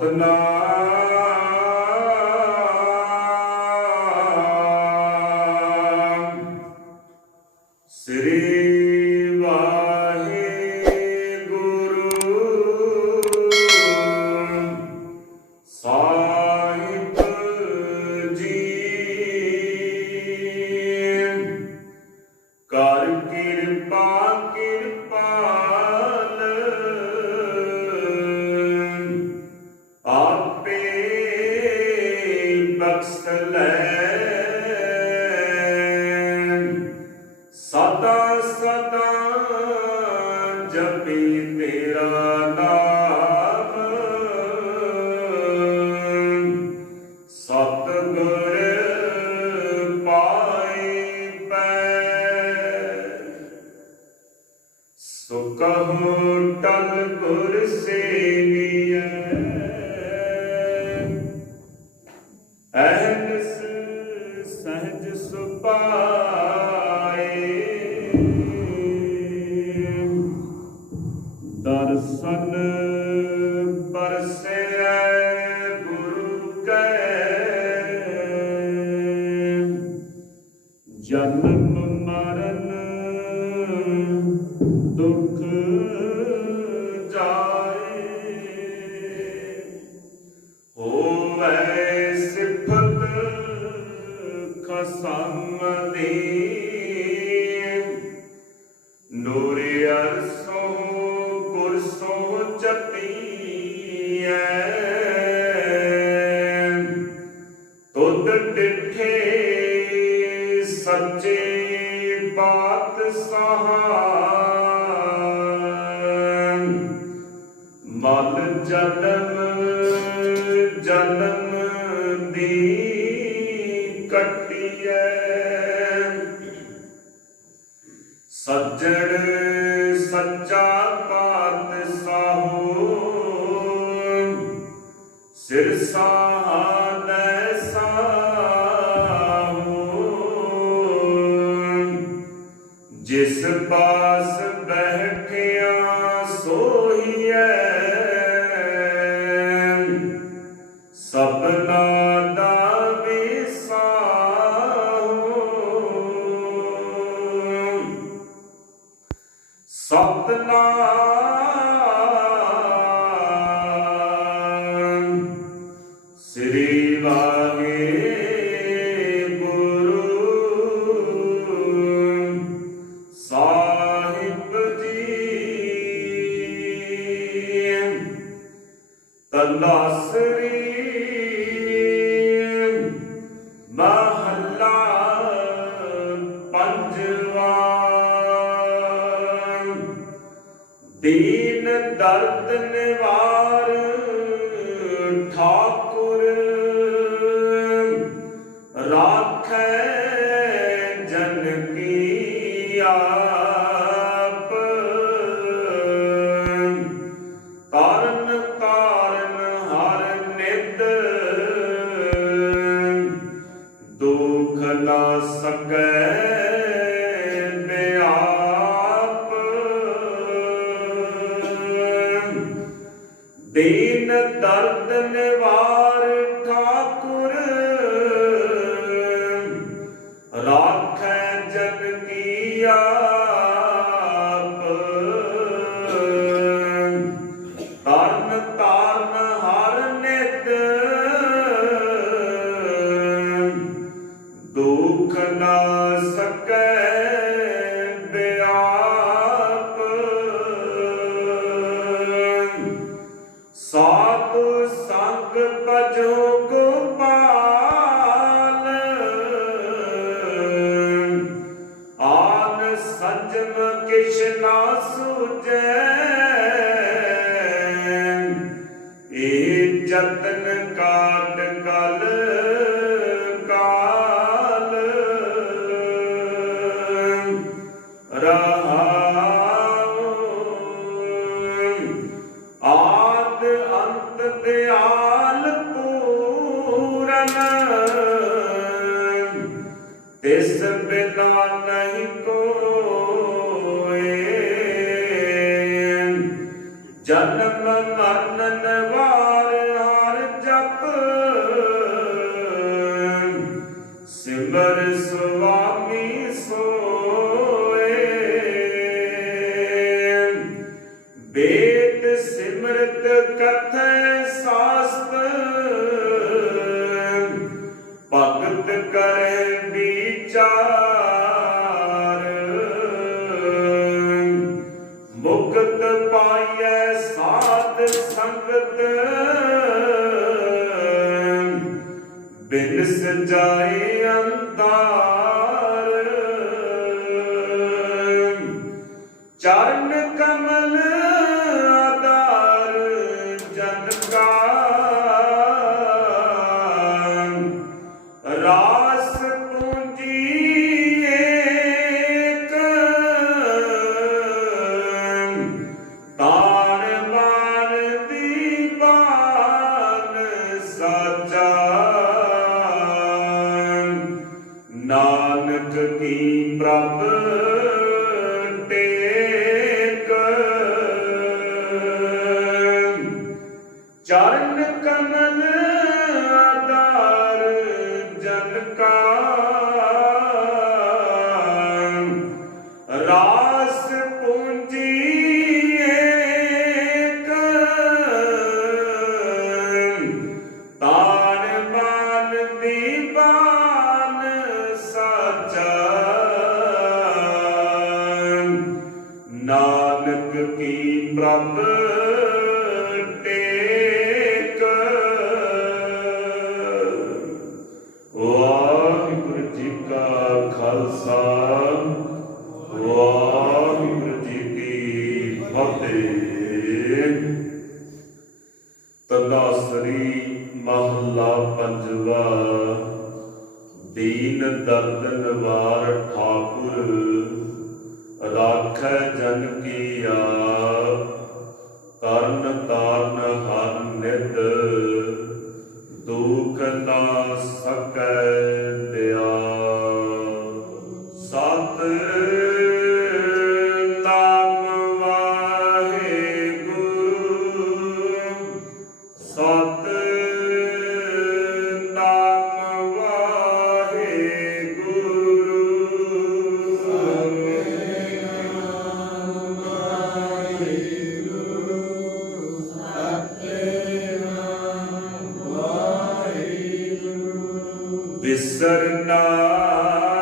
The night. ਐਨਸ ਸਹਜ ਸੁਪਾਏ। ਦਰਸ਼ਨ ਬਰਸੇ ਗੁਰੂ ਕੈ। ਜਨਮ ਜਨਮ ਜਨਮ ਦੀ ਕਟਿਐ। ਸੱਜਣ ਸੱਚਾ ਪਾਤ ਪਾਤਸ਼ਾਹੋ। ਸਿਰਸਾ ਸਭਨਾ ਦੀਨ ਦਰਦ ਨਿਵਾ ਦੀਨ ਦਰਦ ਨਿਵਾਰ ਕੋਏ ਜਨਮ ਵਾਰ ਜਪ। ਸਿਮਰ ਸੁਆਮੀ ਸੋਏ। ਬੇ ਸਤ ਸੰਗਤ ਬਿਨ ਸਜਾਏ ਅੰਤਾ ਨਾਨਕ ਕੀ ਪ੍ਰਭ ਨਾਨਕ ਕੀ ਪ੍ਰਭ ਵਾਹਿਗੁਰੂ ਜੀ ਕਾ ਖਾਲਸਾ, ਵਾਹਿਗੁਰੂ ਜੀ ਕੀ ਫਤਿਹ। ਤੰਦਾ ਸ੍ਰੀ ਮਹਲਾ ਦੀਨ ਦਰਦ ਨਿਵਾਰ ਠਾਕੁਰ। ਜਨ ਕੀਆ। ਕਰਨ ਕਾਰਨ discernar.